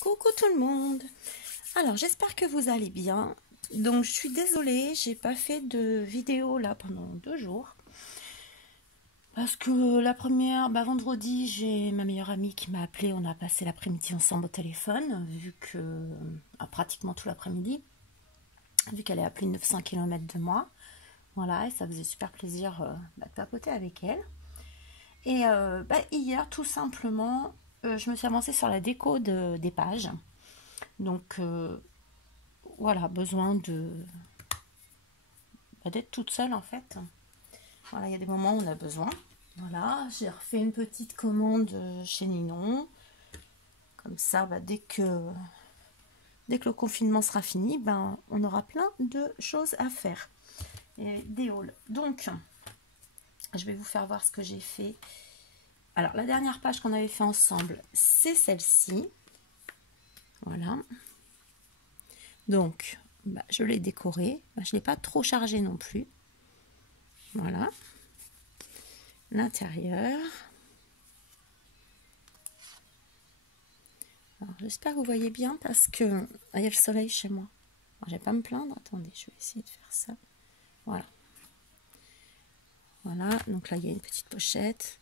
Coucou tout le monde. Alors j'espère que vous allez bien. Donc je suis désolée, j'ai pas fait de vidéo là pendant 2 jours. Parce que la première, vendredi, j'ai ma meilleure amie qui m'a appelée. On a passé l'après-midi ensemble au téléphone, vu que pratiquement tout l'après-midi, vu qu'elle est à plus de 900 km de moi. Voilà, et ça faisait super plaisir de papoter avec elle. Et hier, tout simplement, je me suis avancée sur la déco des pages. Donc voilà, besoin d'être toute seule en fait. Voilà, il y a des moments où on a besoin. Voilà, j'ai refait une petite commande chez Ninon. Comme ça, dès que le confinement sera fini, on aura plein de choses à faire. Et des hauls. Donc, je vais vous faire voir ce que j'ai fait. Alors, la dernière page qu'on avait fait ensemble, c'est celle-ci. Voilà. Donc, je l'ai décorée. Je ne l'ai pas trop chargée non plus. Voilà. L'intérieur. Alors, j'espère que vous voyez bien parce que il y a le soleil chez moi. Alors, je vais pas me plaindre. Attendez, je vais essayer de faire ça. Voilà. Voilà. Donc là, il y a une petite pochette.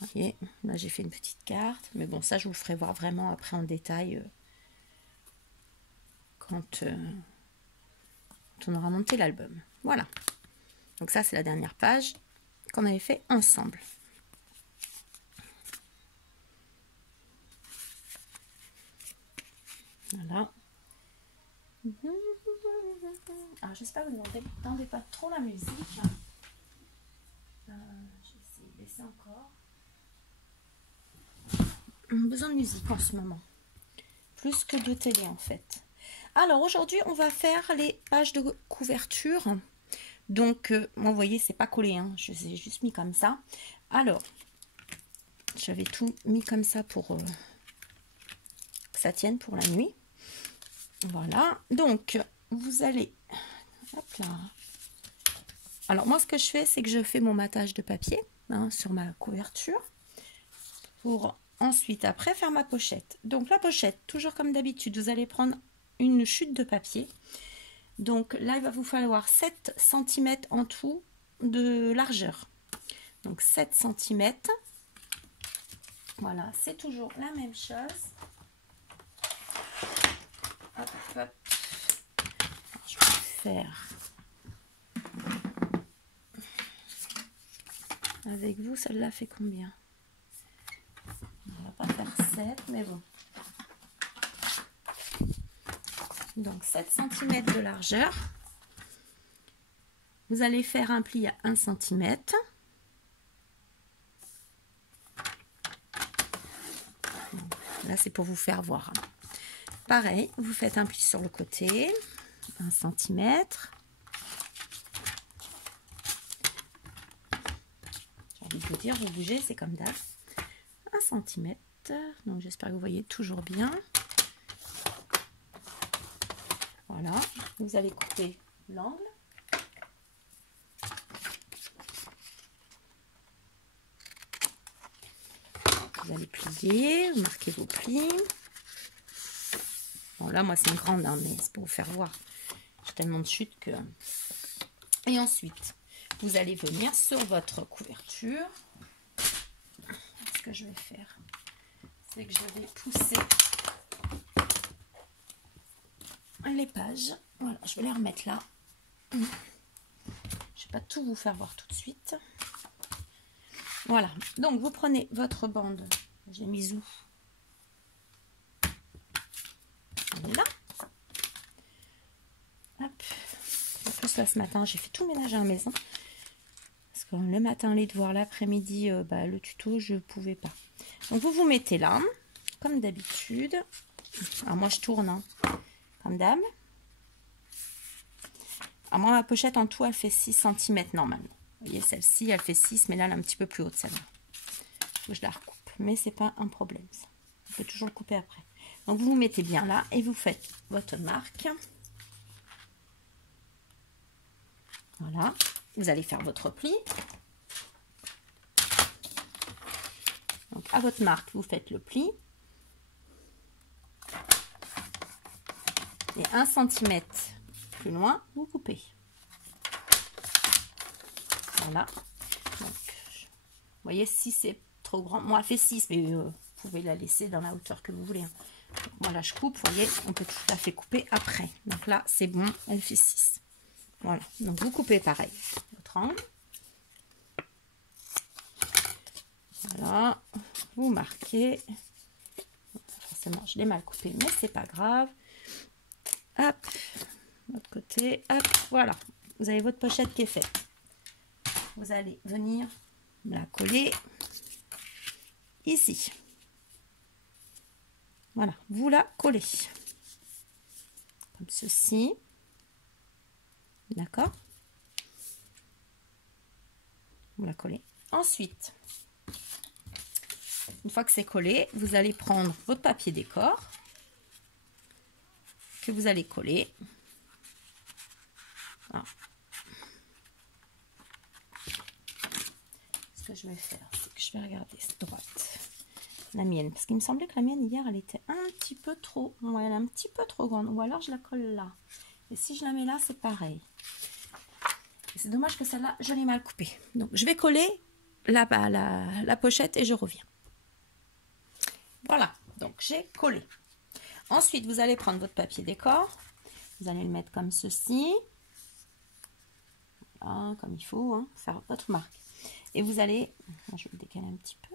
Vous voyez, là, j'ai fait une petite carte. Mais bon, ça, je vous le ferai voir vraiment après en détail quand on aura monté l'album. Voilà. Donc ça, c'est la dernière page qu'on avait fait ensemble. Voilà. Alors, j'espère que vous n'entendez pas trop la musique. Je vais essayer de laisser encore. Besoin de musique en ce moment. Plus que de télé, en fait. Alors, aujourd'hui, on va faire les pages de couverture. Donc, vous voyez, c'est pas collé. Hein. Je les ai juste mis comme ça. Alors, j'avais tout mis comme ça pour que ça tienne pour la nuit. Voilà. Donc, vous allez... Hop là. Alors, moi, ce que je fais, c'est que je fais mon matage de papier sur ma couverture pour ensuite, après, faire ma pochette. Donc, la pochette, toujours comme d'habitude, vous allez prendre une chute de papier. Donc, là, il va vous falloir 7 cm en tout de largeur. Donc, 7 cm. Voilà, c'est toujours la même chose. Hop, hop. Je vais faire avec vous, celle-là fait combien? On va pas faire 7, mais bon. Donc 7 cm de largeur. Vous allez faire un pli à 1 cm. Là, c'est pour vous faire voir. Pareil, vous faites un pli sur le côté, 1 cm. J'ai envie de vous dire, vous bougez, c'est comme d'hab. 1 cm. Donc, j'espère que vous voyez toujours bien. Voilà. Vous allez couper l'angle. Vous allez plier, vous marquez vos plis. Bon, là, moi, c'est une grande, hein, mais c'est pour vous faire voir. J'ai tellement de chutes que... Et ensuite, vous allez venir sur votre couverture. Ce que je vais faire, c'est que je vais pousser les pages. Voilà, je vais les remettre là. Je ne vais pas tout vous faire voir tout de suite. Voilà, donc vous prenez votre bande. J'ai mis où? Là. Hop. En plus, là, ce matin, j'ai fait tout le ménage à la maison. Parce que le matin, les devoirs, l'après-midi, le tuto, je ne pouvais pas. Donc, vous vous mettez là, comme d'habitude. Alors, moi, je tourne, hein, comme d'hab. Alors, moi, ma pochette, en tout, elle fait 6 cm normalement. Vous voyez, celle-ci, elle fait 6, mais là, elle est un petit peu plus haute, celle-là. Je la recoupe. Mais c'est pas un problème, ça. On peut toujours le couper après. Donc, vous vous mettez bien là et vous faites votre marque. Voilà. Vous allez faire votre pli. Donc, à votre marque, vous faites le pli. Et 1 cm plus loin, vous coupez. Voilà. Donc, vous voyez, si c'est trop grand, moi, elle fait 6, mais vous pouvez la laisser dans la hauteur que vous voulez. Hein. Voilà, je coupe, vous voyez, on peut tout à fait couper après. Donc là, c'est bon, elle fait 6. Voilà, donc vous coupez pareil, votre angle. Voilà, vous marquez. Forcément, je l'ai mal coupé, mais c'est pas grave. Hop, l'autre côté, hop, voilà. Vous avez votre pochette qui est faite. Vous allez venir la coller ici. Voilà, vous la collez. Comme ceci. D'accord? Vous la collez. Ensuite, une fois que c'est collé, vous allez prendre votre papier décor que vous allez coller. Voilà. Ce que je vais faire, c'est que je vais regarder cette droite. La mienne, parce qu'il me semblait que la mienne hier, elle était un petit peu trop, ouais, elle est un petit peu trop grande. Ou alors je la colle là. Et si je la mets là, c'est pareil. C'est dommage que celle-là, je l'ai mal coupée. Donc, je vais coller la pochette et je reviens. Voilà, donc j'ai collé. Ensuite, vous allez prendre votre papier décor. Vous allez le mettre comme ceci. Voilà, comme il faut, hein, faire votre marque. Et vous allez, je vais le décaler un petit peu.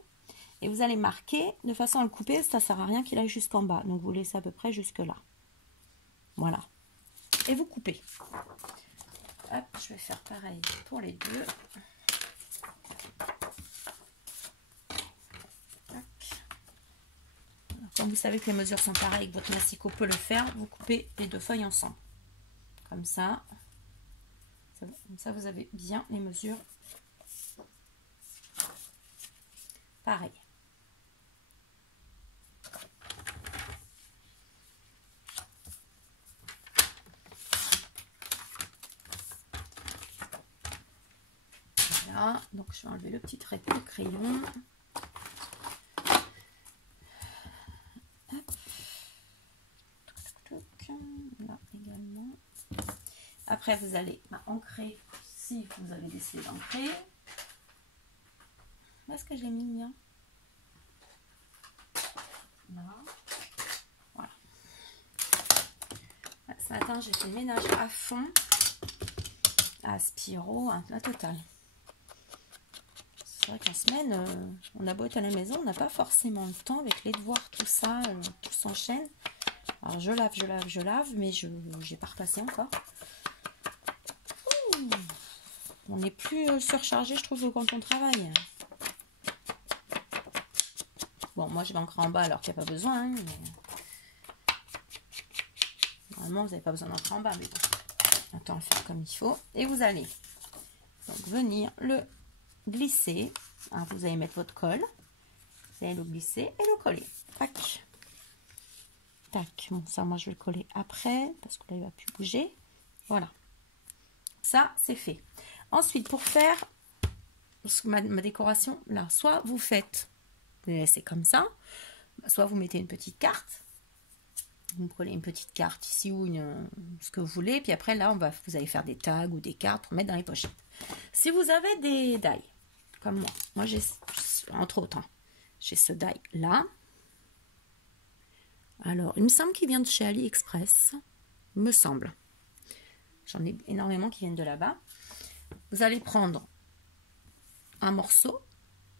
Et vous allez marquer de façon à le couper. Ça ne sert à rien qu'il aille jusqu'en bas. Donc, vous laissez à peu près jusque là. Voilà. Et vous coupez. Hop, je vais faire pareil pour les deux. Quand vous savez que les mesures sont pareilles, que votre massicot peut le faire, vous coupez les deux feuilles ensemble. Comme ça. Comme ça, vous avez bien les mesures pareilles. Voilà, donc je vais enlever le petit trait de crayon. Là également. Après, vous allez ancrer si vous avez décidé d'ancrer. Où est-ce que je l'ai mis le mien? Là. Voilà. Ce matin, j'ai fait le ménage à fond, à Spiro, hein, la totale. C'est vrai qu'en semaine, on a beau être à la maison, on n'a pas forcément le temps avec les devoirs, tout ça, tout s'enchaîne. Alors je lave, mais je n'ai pas repassé encore. On n'est plus surchargé, je trouve, quand on travaille. Bon, moi je vais ancrer en bas alors qu'il n'y a pas besoin. Hein, mais... Normalement, vous n'avez pas besoin d'ancrer en bas, mais bon. Autant le faire comme il faut. Et vous allez donc venir le glisser. Alors, vous allez mettre votre colle. Vous allez le glisser et le coller. Tac. Tac. Bon, ça, moi, je vais le coller après parce que là, il ne va plus bouger. Voilà. Ça, c'est fait. Ensuite, pour faire ma décoration, là, soit vous faites, vous laissez comme ça, soit vous mettez une petite carte. Vous collez une petite carte ici ou ce que vous voulez. Puis après, là, vous allez faire des tags ou des cartes pour mettre dans les pochettes. Si vous avez des die, comme moi j'ai, entre autres, hein, j'ai ce die là. Alors, il me semble qu'il vient de chez AliExpress. Il me semble. J'en ai énormément qui viennent de là-bas. Vous allez prendre un morceau.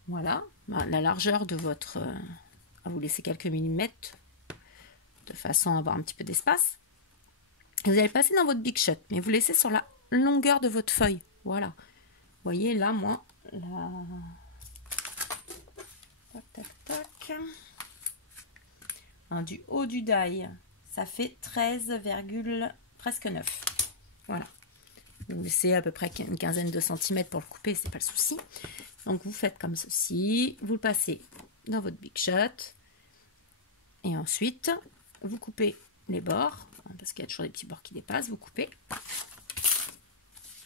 Voilà. La largeur de votre... à vous laisser quelques millimètres de façon à avoir un petit peu d'espace. Vous allez passer dans votre Big Shot, mais vous laissez sur la longueur de votre feuille. Voilà. Vous voyez, là, moi, là... Tac, tac, tac. Hein, du haut du die, ça fait 13, presque 9. Voilà. Vous laissez à peu près une quinzaine de centimètres pour le couper, c'est pas le souci. Donc, vous faites comme ceci. Vous le passez dans votre Big Shot. Et ensuite... vous coupez les bords, parce qu'il y a toujours des petits bords qui dépassent, vous coupez.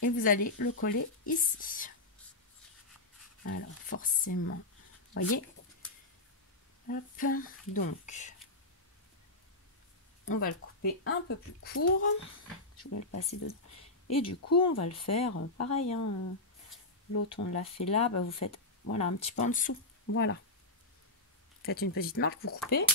Et vous allez le coller ici. Alors, forcément, vous voyez. Hop, donc, on va le couper un peu plus court. Je vais le passer dedans. Et du coup, on va le faire pareil. Hein. L'autre, on l'a fait là. Bah, vous faites voilà, un petit peu en dessous. Voilà. Faites une petite marque, vous coupez.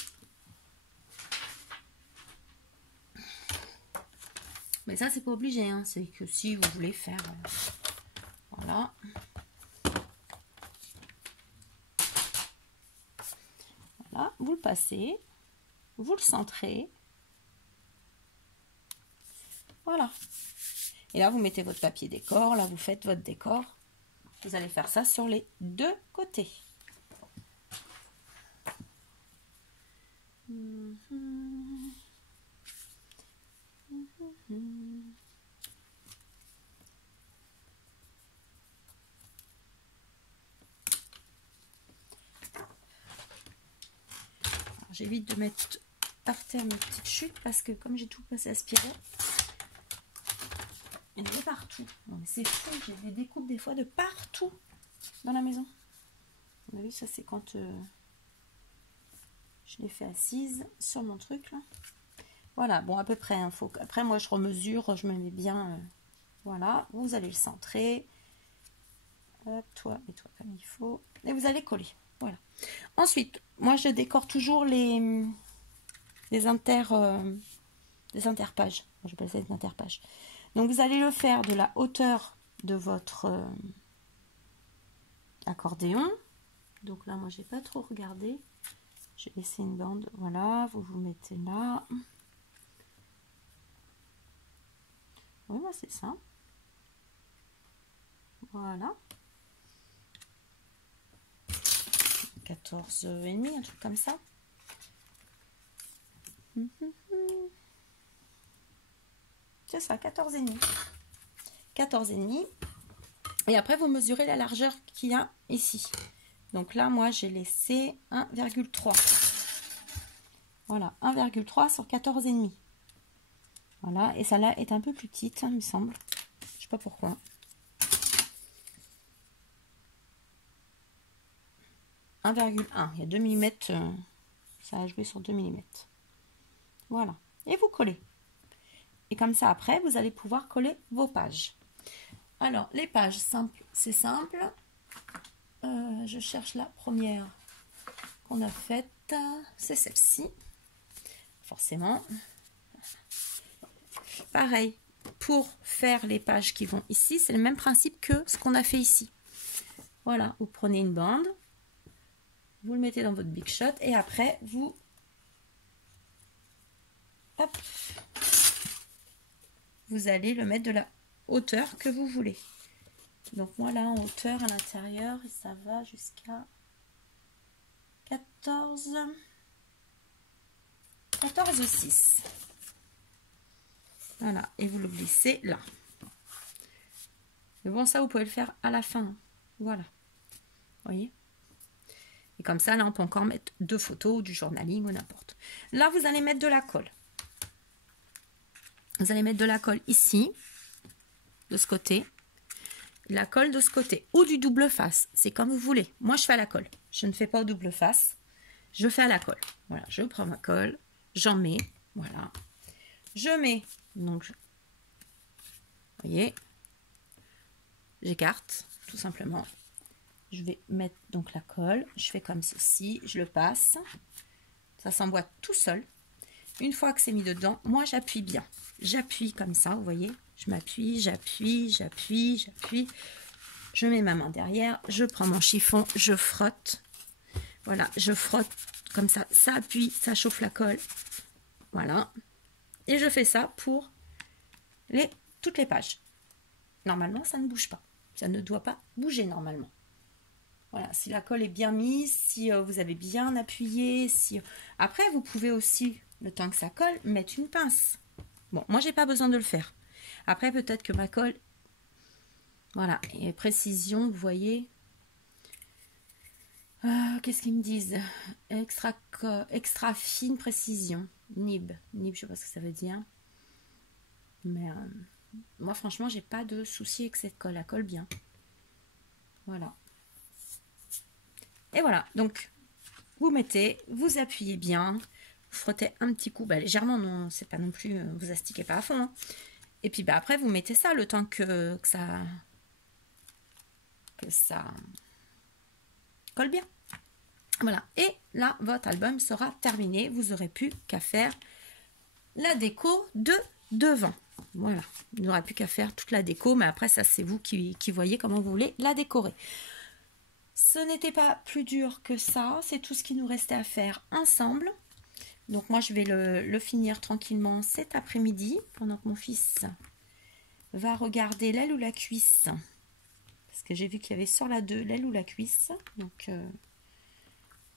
Mais ça, c'est pas obligé. Hein. C'est que si vous voulez faire... voilà. Voilà, vous le passez. Vous le centrez. Voilà. Et là, vous mettez votre papier décor. Là, vous faites votre décor. Vous allez faire ça sur les deux côtés. J'évite de mettre par terre mes petites chutes parce que comme j'ai tout passé aspiré, il y en a partout. C'est fou, j'ai des découpes des fois de partout dans la maison. Vous avez vu, ça c'est quand je l'ai fait assise sur mon truc là. Voilà, bon à peu près. Hein, après moi je remesure, je me mets bien. Voilà, vous allez le centrer. Hop, toi et toi comme il faut. Et vous allez coller. Voilà. Ensuite, moi je décore toujours les interpages. J'appelle ça des interpages. Donc vous allez le faire de la hauteur de votre accordéon. Donc là, moi j'ai pas trop regardé. J'ai laissé une bande. Voilà, vous vous mettez là. Oui, moi c'est ça. Voilà. 14,5, un truc comme ça. C'est ça, 14,5. 14,5. Et après, vous mesurez la largeur qu'il y a ici. Donc là, moi, j'ai laissé 1,3. Voilà, 1,3 sur 14,5. Voilà, et ça là est un peu plus petite, hein, il me semble. Je sais pas pourquoi. « 1,1. Il y a 2 mm. Ça a joué sur 2 mm. Voilà. Et vous collez. Et comme ça, après, vous allez pouvoir coller vos pages. Alors, les pages simples, c'est simple. Je cherche la première qu'on a faite. C'est celle-ci. Forcément. Pareil. Pour faire les pages qui vont ici, c'est le même principe que ce qu'on a fait ici. Voilà. Vous prenez une bande. Vous le mettez dans votre Big Shot. Et après, vous... hop, vous allez le mettre de la hauteur que vous voulez. Donc moi là en hauteur à l'intérieur, ça va jusqu'à 14,6. Voilà, et vous le glissez là. Mais bon, ça vous pouvez le faire à la fin. Voilà. Vous voyez? Et comme ça, là, on peut encore mettre 2 photos ou du journaling ou n'importe. Là, vous allez mettre de la colle. Vous allez mettre de la colle ici, de ce côté. La colle de ce côté ou du double face, c'est comme vous voulez. Moi je fais à la colle, je ne fais pas au double face, je fais à la colle. Voilà, je prends ma colle, j'en mets, voilà, je mets, donc vous voyez, j'écarte tout simplement. Je vais mettre donc la colle, je fais comme ceci, je le passe, ça s'emboîte tout seul. Une fois que c'est mis dedans, moi j'appuie bien, j'appuie comme ça, vous voyez. Je m'appuie, j'appuie, j'appuie, j'appuie. Je mets ma main derrière, je prends mon chiffon, je frotte. Voilà, je frotte comme ça, ça appuie, ça chauffe la colle. Voilà. Et je fais ça pour toutes les pages. Normalement, ça ne bouge pas. Ça ne doit pas bouger normalement. Voilà, si la colle est bien mise, si vous avez bien appuyé, si... Après, vous pouvez aussi, le temps que ça colle, mettre une pince. Bon, moi, j'ai pas besoin de le faire. Après, peut-être que ma colle, voilà, et précision, vous voyez. Qu'est-ce qu'ils me disent? Extra fine précision. Nib, je sais pas ce que ça veut dire. Mais moi, franchement, j'ai pas de souci avec cette colle. Elle colle bien. Voilà. Et voilà, donc, vous mettez, vous appuyez bien. frottez un petit coup, bah, légèrement, non, c'est pas non plus, vous astiquez pas à fond. Hein. Et puis bah, après, vous mettez ça le temps que ça colle bien. Voilà, et là, votre album sera terminé. Vous n'aurez plus qu'à faire la déco de devant. Voilà, il n'y aura plus qu'à faire toute la déco, mais après, ça, c'est vous qui voyez comment vous voulez la décorer. Ce n'était pas plus dur que ça, c'est tout ce qui nous restait à faire ensemble. Donc moi, je vais le finir tranquillement cet après-midi, pendant que mon fils va regarder l'aile ou la cuisse. Parce que j'ai vu qu'il y avait sur la 2 l'aile ou la cuisse. Donc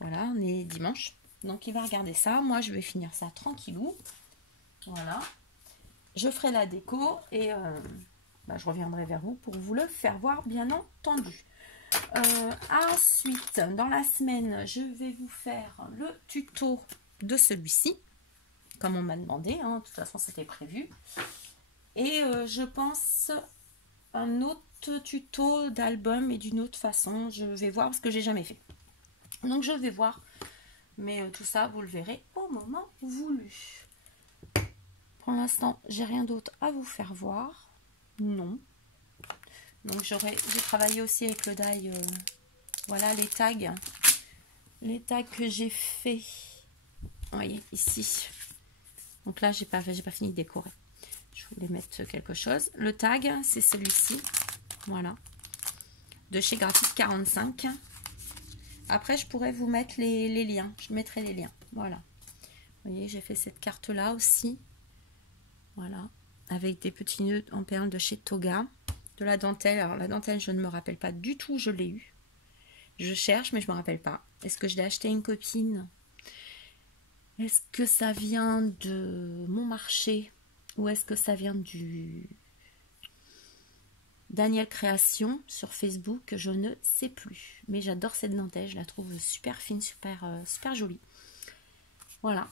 voilà, on est dimanche. Donc il va regarder ça. Moi, je vais finir ça tranquillou. Voilà. Je ferai la déco et je reviendrai vers vous pour vous le faire voir, bien entendu. Ensuite, dans la semaine, je vais vous faire le tuto de celui-ci, comme on m'a demandé. Hein, de toute façon, c'était prévu. Et je pense un autre tuto d'album et d'une autre façon. Je vais voir parce que j'ai jamais fait. Donc, je vais voir. Mais tout ça, vous le verrez au moment voulu. Pour l'instant, j'ai rien d'autre à vous faire voir. Non. Donc j'ai travaillé aussi avec le die. Voilà les tags. Les tags que j'ai fait. Vous voyez ici. Donc là, j'ai pas fini de décorer. Je voulais mettre quelque chose. Le tag, c'est celui-ci. Voilà. De chez Graphite 45. Après, je pourrais vous mettre les liens. Je mettrai les liens. Voilà. Vous voyez, j'ai fait cette carte-là aussi. Voilà. Avec des petits nœuds en perles de chez Toga. De la dentelle. Alors, la dentelle, je ne me rappelle pas du tout. Je l'ai eu. Je cherche, mais je ne me rappelle pas. Est-ce que je l'ai acheté à une copine? Est-ce que ça vient de mon marché? Ou est-ce que ça vient du Daniel Création sur Facebook? Je ne sais plus. Mais j'adore cette dentelle. Je la trouve super fine, super jolie. Voilà.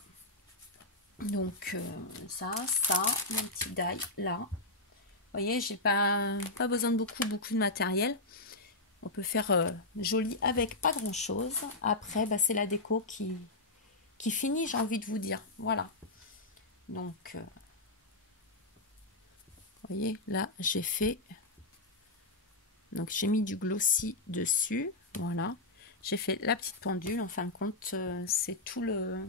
Donc, ça, mon petit die là. Vous voyez, j'ai pas besoin de beaucoup de matériel. On peut faire joli avec pas grand chose. Après, c'est la déco qui finit, j'ai envie de vous dire. Voilà. Donc, vous voyez, là, j'ai fait. Donc, j'ai mis du glossy dessus. Voilà. J'ai fait la petite pendule. En fin de compte, c'est tout le.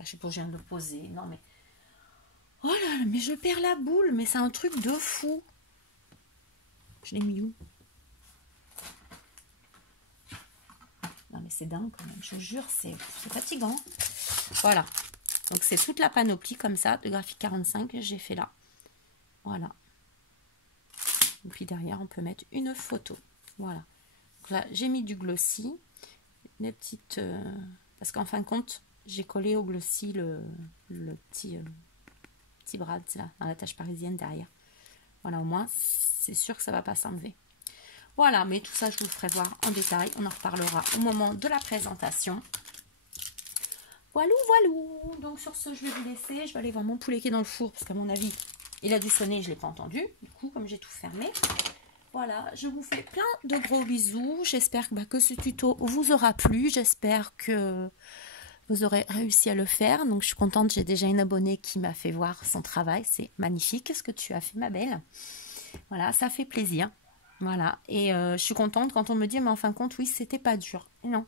Je sais pas, je viens de le poser. Non, mais. Oh là là, mais je perds la boule. Mais c'est un truc de fou. Je l'ai mis où? Non, mais c'est dingue quand même. Je jure, c'est fatigant. Voilà. Donc, c'est toute la panoplie comme ça de Graphite 45 que j'ai fait là. Voilà. Et puis derrière, on peut mettre une photo. Voilà. Donc là, j'ai mis du glossy. Mes petites. Parce qu'en fin de compte, j'ai collé au glossy le petit brad là, dans la tache parisienne derrière. Voilà, au moins, c'est sûr que ça ne va pas s'enlever. Voilà, mais tout ça, je vous le ferai voir en détail. On en reparlera au moment de la présentation. Voilà. Donc, sur ce, je vais vous laisser. Je vais aller voir mon poulet qui est dans le four, parce qu'à mon avis, il a dû sonner, je ne l'ai pas entendu. Du coup, comme j'ai tout fermé. Voilà, je vous fais plein de gros bisous. J'espère que ce tuto vous aura plu. J'espère que vous aurez réussi à le faire. Donc, je suis contente. J'ai déjà une abonnée qui m'a fait voir son travail. C'est magnifique ce que tu as fait, ma belle. Voilà, ça fait plaisir. Voilà, et je suis contente quand on me dit, mais en fin de compte, oui, c'était pas dur. Et non.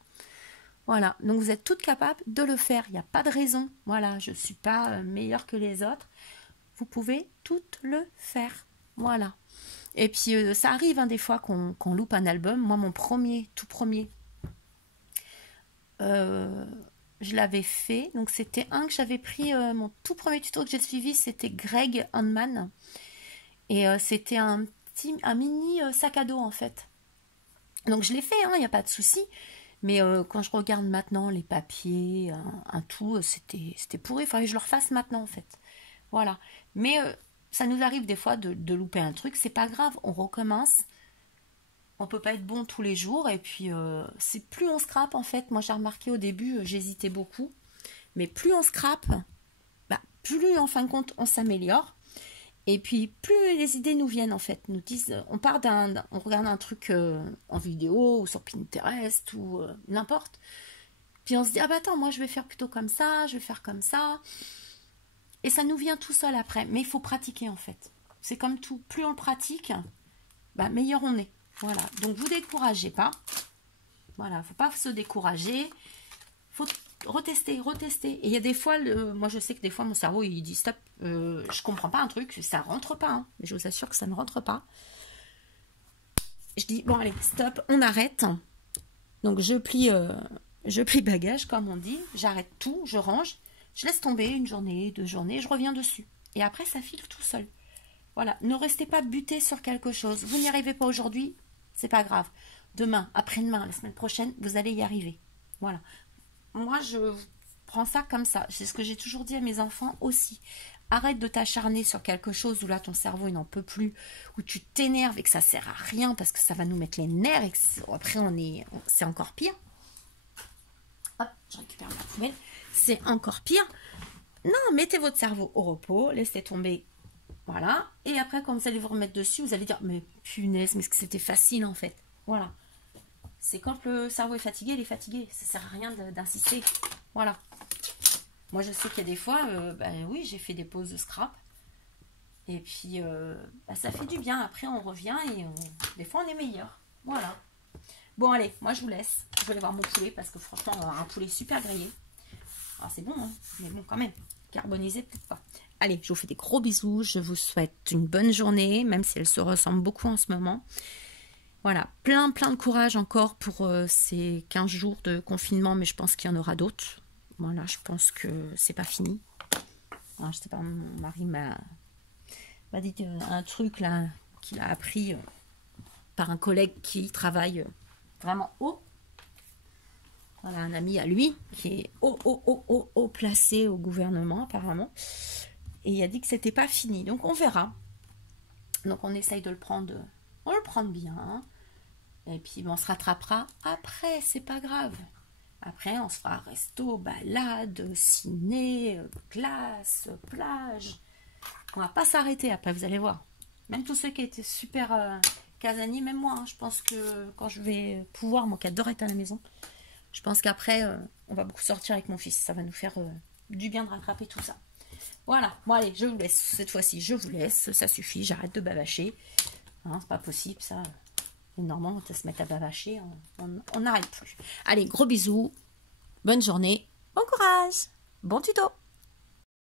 Voilà, donc vous êtes toutes capables de le faire. Il n'y a pas de raison. Voilà, je ne suis pas meilleure que les autres. Vous pouvez toutes le faire. Voilà. Et puis, ça arrive des fois qu'on loupe un album. Moi, mon tout premier, je l'avais fait. Donc, c'était un que j'avais pris, mon tout premier tuto que j'ai suivi, c'était Greg Hanman. Et c'était un mini sac à dos, en fait. Donc, je l'ai fait, il n'y a pas de souci. Mais quand je regarde maintenant les papiers, un tout, c'était pourri. Il fallait que je le refasse maintenant, en fait. Voilà. Mais ça nous arrive des fois de louper un truc. C'est pas grave, on recommence. On peut pas être bon tous les jours. Et puis, c'est plus on scrape, en fait. Moi, j'ai remarqué au début, j'hésitais beaucoup. Mais plus on scrape, plus, en fin de compte, on s'améliore. Et puis, plus les idées nous viennent, en fait, nous disent, on regarde un truc en vidéo, ou sur Pinterest, ou n'importe. Puis on se dit, ah bah attends, moi je vais faire plutôt comme ça, je vais faire comme ça. Et ça nous vient tout seul après. Mais il faut pratiquer, en fait. C'est comme tout, plus on le pratique, bah, meilleur on est. Voilà, donc vous découragez pas. Voilà, faut pas se décourager. Faut retester, retester. Et il y a des fois, moi je sais que des fois mon cerveau il dit stop, je comprends pas un truc, ça rentre pas. Hein. Je vous assure que ça ne rentre pas. Je dis bon allez, stop, on arrête. Donc je plie bagage comme on dit, j'arrête tout, je range, je laisse tomber une journée, 2 journées, je reviens dessus. Et après ça file tout seul. Voilà, ne restez pas buté sur quelque chose. Vous n'y arrivez pas aujourd'hui, c'est pas grave. Demain, après-demain, la semaine prochaine, vous allez y arriver. Voilà. Moi, je prends ça comme ça. C'est ce que j'ai toujours dit à mes enfants aussi. Arrête de t'acharner sur quelque chose où là, ton cerveau, il n'en peut plus, où tu t'énerves et que ça sert à rien parce que ça va nous mettre les nerfs et que après, c'est encore pire. Hop, je récupère ma poubelle. C'est encore pire. Non, mettez votre cerveau au repos, laissez tomber. Voilà. Et après, quand vous allez vous remettre dessus, vous allez dire, mais punaise, mais c'était facile en fait. Voilà. C'est quand le cerveau est fatigué, il est fatigué. Ça sert à rien d'insister. Voilà. Moi, je sais qu'il y a des fois, oui, j'ai fait des pauses de scrap. Et puis, ça fait du bien. Après, on revient et des fois, on est meilleur. Voilà. Bon, allez, moi, je vous laisse. Je vais aller voir mon poulet parce que franchement, on a un poulet super grillé. Alors, c'est bon, hein, mais bon, quand même. Carbonisé, peut-être pas. Allez, je vous fais des gros bisous. Je vous souhaite une bonne journée, même si elle se ressemble beaucoup en ce moment. Voilà, plein de courage encore pour ces 15 jours de confinement, mais je pense qu'il y en aura d'autres. Voilà, je pense que c'est pas fini. Alors, je sais pas, mon mari m'a dit un truc là qu'il a appris par un collègue qui travaille vraiment haut. Voilà, un ami à lui qui est haut placé au gouvernement apparemment. Et il a dit que c'était pas fini, donc on verra. Donc on essaye de le prendre, bien. Et puis on se rattrapera après, c'est pas grave. Après on se fera resto, balade, ciné, glace, plage. On va pas s'arrêter après, vous allez voir. Même tous ceux qui étaient super casaniers, même moi, hein, je pense que quand je vais pouvoir, moi qui adore être à la maison, je pense qu'après on va beaucoup sortir avec mon fils. Ça va nous faire du bien de rattraper tout ça. Voilà, bon allez, je vous laisse. Cette fois-ci, je vous laisse. Ça suffit, j'arrête de bavacher. Hein, c'est pas possible ça. Normalement, on se met à bavacher, on n'arrête plus. Allez, gros bisous, bonne journée, bon courage, bon tuto.